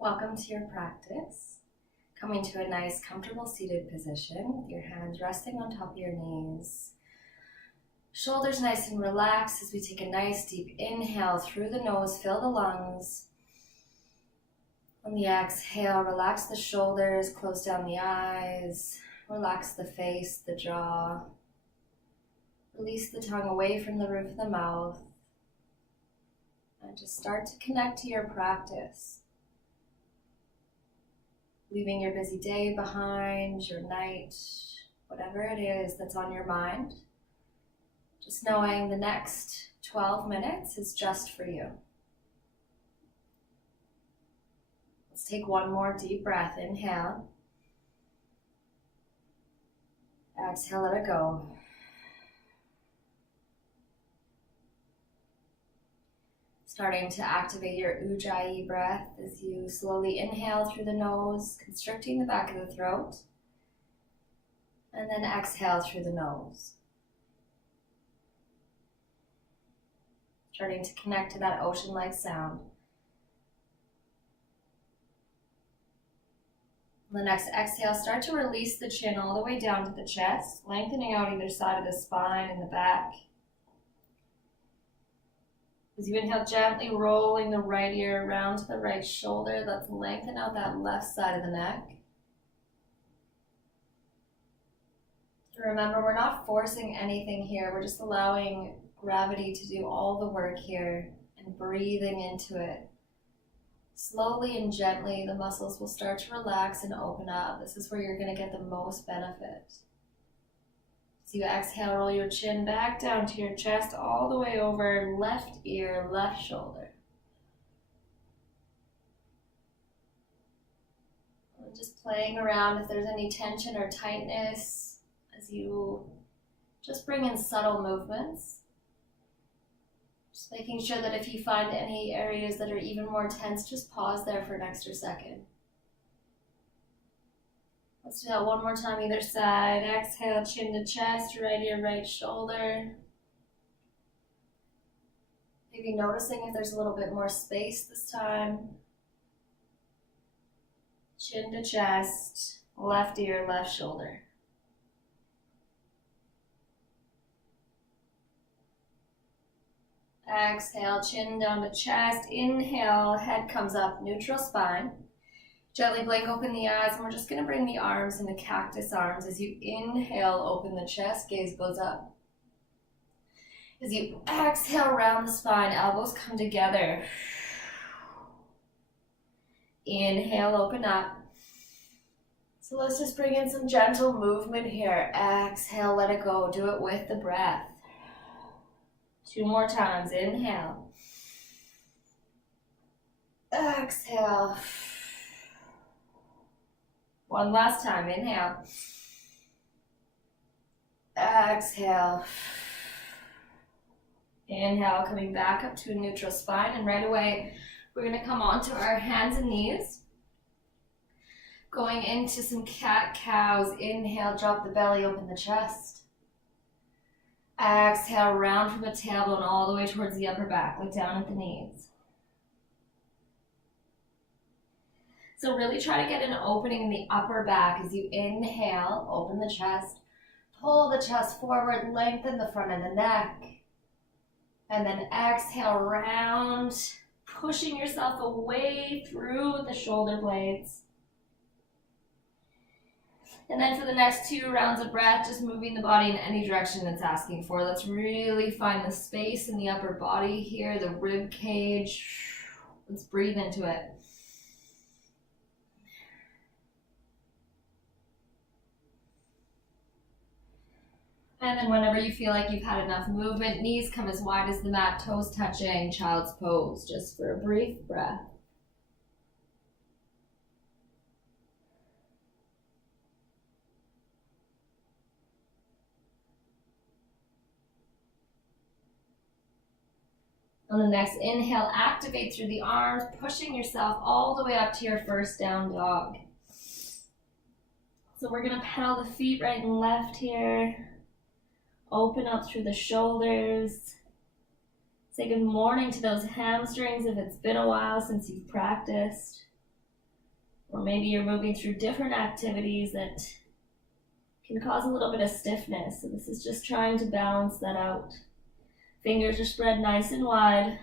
Welcome to your practice. Coming to a nice, comfortable seated position with your hands resting on top of your knees. Shoulders nice and relaxed as we take a nice deep inhale through the nose, fill the lungs. On the exhale, relax the shoulders, close down the eyes, relax the face, the jaw. Release the tongue away from the roof of the mouth. And just start to connect to your practice. Leaving your busy day behind, your night, whatever it is that's on your mind. Just knowing the next 12 minutes is just for you. Let's take one more deep breath. Inhale. Exhale, let it go. Starting to activate your Ujjayi breath as you slowly inhale through the nose, constricting the back of the throat, and then exhale through the nose. Starting to connect to that ocean-like sound. On the next exhale, start to release the chin all the way down to the chest, lengthening out either side of the spine and the back. As you inhale, gently rolling the right ear around to the right shoulder. Let's lengthen out that left side of the neck. Remember, we're not forcing anything here. We're just allowing gravity to do all the work here and breathing into it. Slowly and gently, the muscles will start to relax and open up. This is where you're going to get the most benefit. So you exhale, roll your chin back down to your chest, all the way over, left ear, left shoulder. And just playing around if there's any tension or tightness as you just bring in subtle movements. Just making sure that if you find any areas that are even more tense, just pause there for an extra second. Let's do that one more time, either side. Exhale, chin to chest, right ear, right shoulder. Maybe noticing if there's a little bit more space this time. Chin to chest, left ear, left shoulder. Exhale, chin down to chest. Inhale, head comes up, neutral spine. Gently blink open the eyes, and we're just going to bring the arms into cactus arms. As you inhale, open the chest, gaze goes up. As you exhale, round the spine, elbows come together. Inhale, open up. So let's just bring in some gentle movement here. Exhale, let it go. Do it with the breath. 2 more times. Inhale. Exhale. One last time. Inhale. Exhale. Inhale, coming back up to a neutral spine, and right away we're going to come onto our hands and knees. Going into some cat-cows. Inhale, drop the belly, open the chest. Exhale, round from the tailbone all the way towards the upper back. Look down at the knees. So really try to get an opening in the upper back as you inhale, open the chest, pull the chest forward, lengthen the front of the neck, and then exhale, round, pushing yourself away through the shoulder blades. And then for the next 2 rounds of breath, just moving the body in any direction it's asking for. Let's really find the space in the upper body here, the rib cage. Let's breathe into it. And then whenever you feel like you've had enough movement, knees come as wide as the mat, toes touching, child's pose, just for a brief breath. On the next inhale, activate through the arms, pushing yourself all the way up to your first down dog. So we're going to pedal the feet right and left here. Open up through the shoulders. Say good morning to those hamstrings if it's been a while since you've practiced. Or maybe you're moving through different activities that can cause a little bit of stiffness. So this is just trying to balance that out. Fingers are spread nice and wide.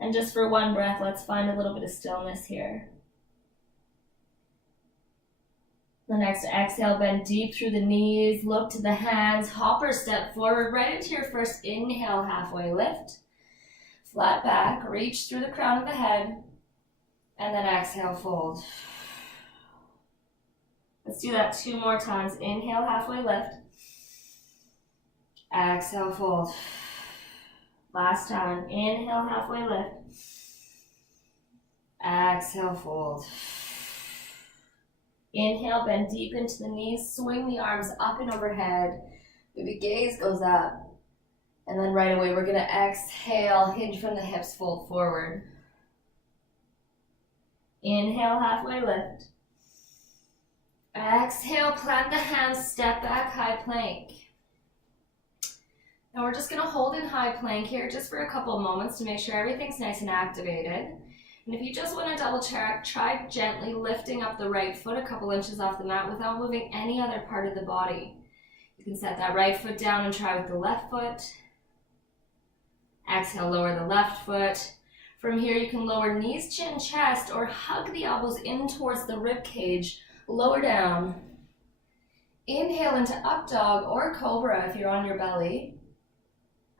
And just for one breath, let's find a little bit of stillness here. The next exhale, bend deep through the knees, look to the hands, hop or step forward right into your first inhale, halfway lift. Flat back, reach through the crown of the head, and then exhale, fold. Let's do that 2 more times. Inhale, halfway lift. Exhale, fold. Last time. Inhale, halfway lift. Exhale, fold. Inhale, bend deep into the knees, swing the arms up and overhead. Maybe gaze goes up. And then right away, we're gonna exhale, hinge from the hips, fold forward. Inhale, halfway lift. Exhale, plant the hands, step back, high plank. Now we're just gonna hold in high plank here just for a couple of moments to make sure everything's nice and activated. And if you just wanna double check, try gently lifting up the right foot a couple inches off the mat without moving any other part of the body. You can set that right foot down and try with the left foot. Exhale, lower the left foot. From here, you can lower knees, chin, chest, or hug the elbows in towards the rib cage. Lower down. Inhale into up dog or cobra if you're on your belly.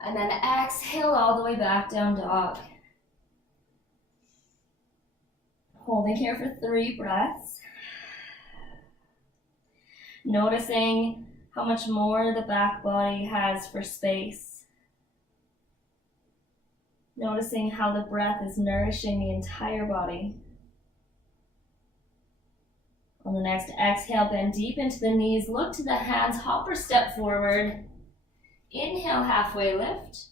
And then exhale all the way back down dog. Holding here for 3 breaths. Noticing how much more the back body has for space. Noticing how the breath is nourishing the entire body. On the next exhale, bend deep into the knees, look to the hands, hop or step forward. Inhale, halfway lift.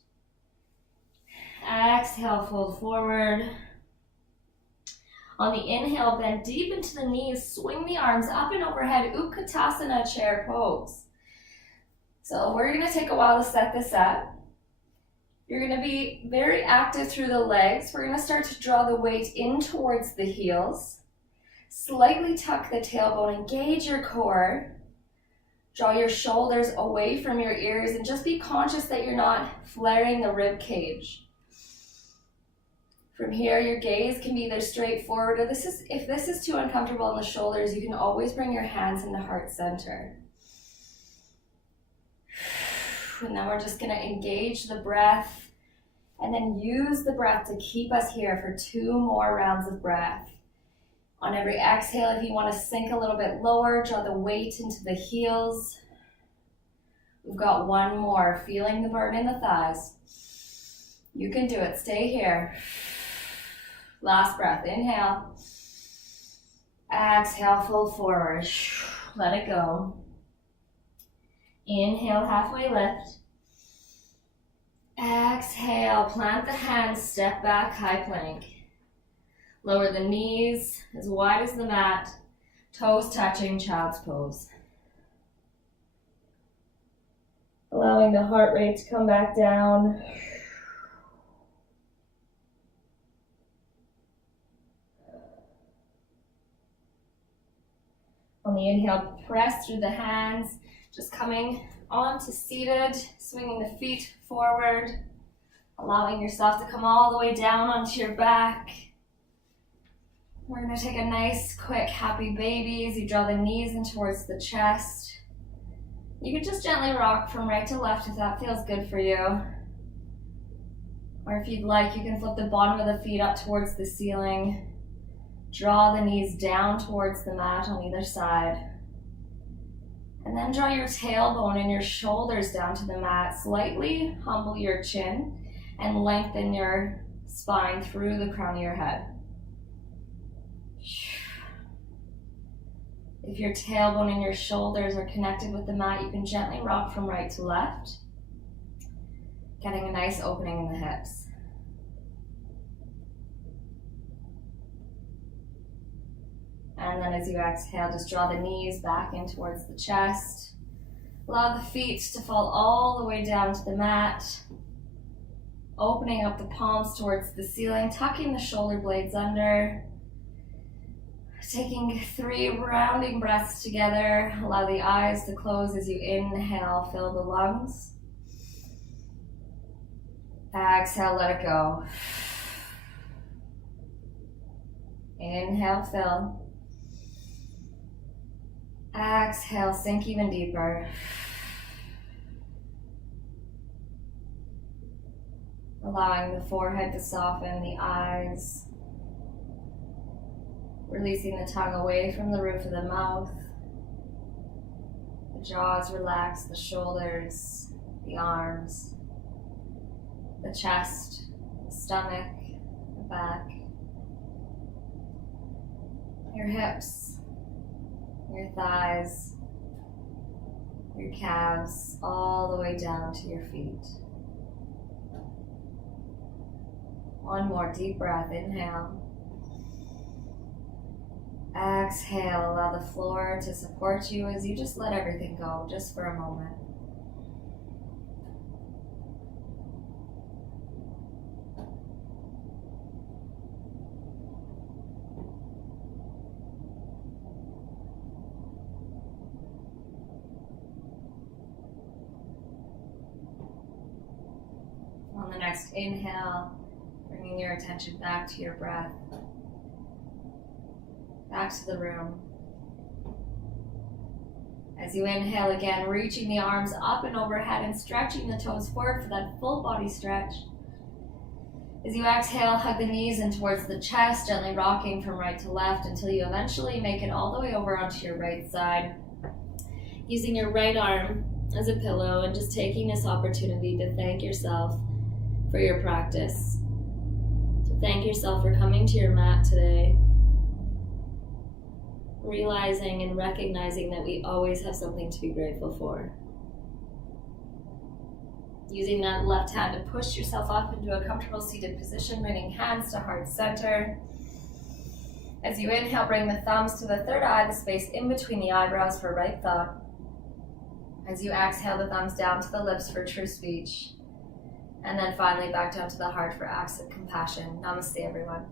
Exhale, fold forward. On the inhale, bend deep into the knees, swing the arms up and overhead, Utkatasana, chair pose. So we're gonna take a while to set this up. You're gonna be very active through the legs. We're gonna start to draw the weight in towards the heels. Slightly tuck the tailbone, engage your core. Draw your shoulders away from your ears and just be conscious that you're not flaring the rib cage. From here, your gaze can be either straight forward or if this is too uncomfortable on the shoulders, you can always bring your hands into heart center. And then we're just gonna engage the breath and then use the breath to keep us here for 2 more rounds of breath. On every exhale, if you wanna sink a little bit lower, draw the weight into the heels. We've got 1 more, feeling the burn in the thighs. You can do it, stay here. Last breath, inhale. Exhale, fold forward. Let it go. Inhale, halfway lift. Exhale, plant the hands, step back, high plank. Lower the knees as wide as the mat, toes touching, child's pose. Allowing the heart rate to come back down. On the inhale, press through the hands, just coming onto seated, swinging the feet forward, allowing yourself to come all the way down onto your back. We're gonna take a nice, quick, happy baby as you draw the knees in towards the chest. You can just gently rock from right to left if that feels good for you. Or if you'd like, you can flip the bottom of the feet up towards the ceiling. Draw the knees down towards the mat on either side. And then draw your tailbone and your shoulders down to the mat. Slightly humble your chin and lengthen your spine through the crown of your head. If your tailbone and your shoulders are connected with the mat, you can gently rock from right to left, getting a nice opening in the hips. And then as you exhale, just draw the knees back in towards the chest. Allow the feet to fall all the way down to the mat. Opening up the palms towards the ceiling, tucking the shoulder blades under. Taking 3 rounding breaths together. Allow the eyes to close as you inhale, fill the lungs. Exhale, let it go. Inhale, fill. Exhale, sink even deeper. Allowing the forehead to soften, the eyes. Releasing the tongue away from the roof of the mouth. The jaws relax, the shoulders, the arms, the chest, the stomach, the back, your hips, your thighs, your calves, all the way down to your feet. One more deep breath, inhale. Exhale, allow the floor to support you as you just let everything go, just for a moment. On the next inhale, bringing your attention back to your breath. Back to the room. As you inhale again, reaching the arms up and overhead and stretching the toes forward for that full body stretch. As you exhale, hug the knees in towards the chest, gently rocking from right to left until you eventually make it all the way over onto your right side. Using your right arm as a pillow and just taking this opportunity to thank yourself for your practice. To thank yourself for coming to your mat today. Realizing and recognizing that we always have something to be grateful for. Using that left hand to push yourself up into a comfortable seated position, bringing hands to heart center. As you inhale, bring the thumbs to the third eye, the space in between the eyebrows for right thought. As you exhale, the thumbs down to the lips for true speech. And then finally back down to the heart for acts of compassion. Namaste, everyone.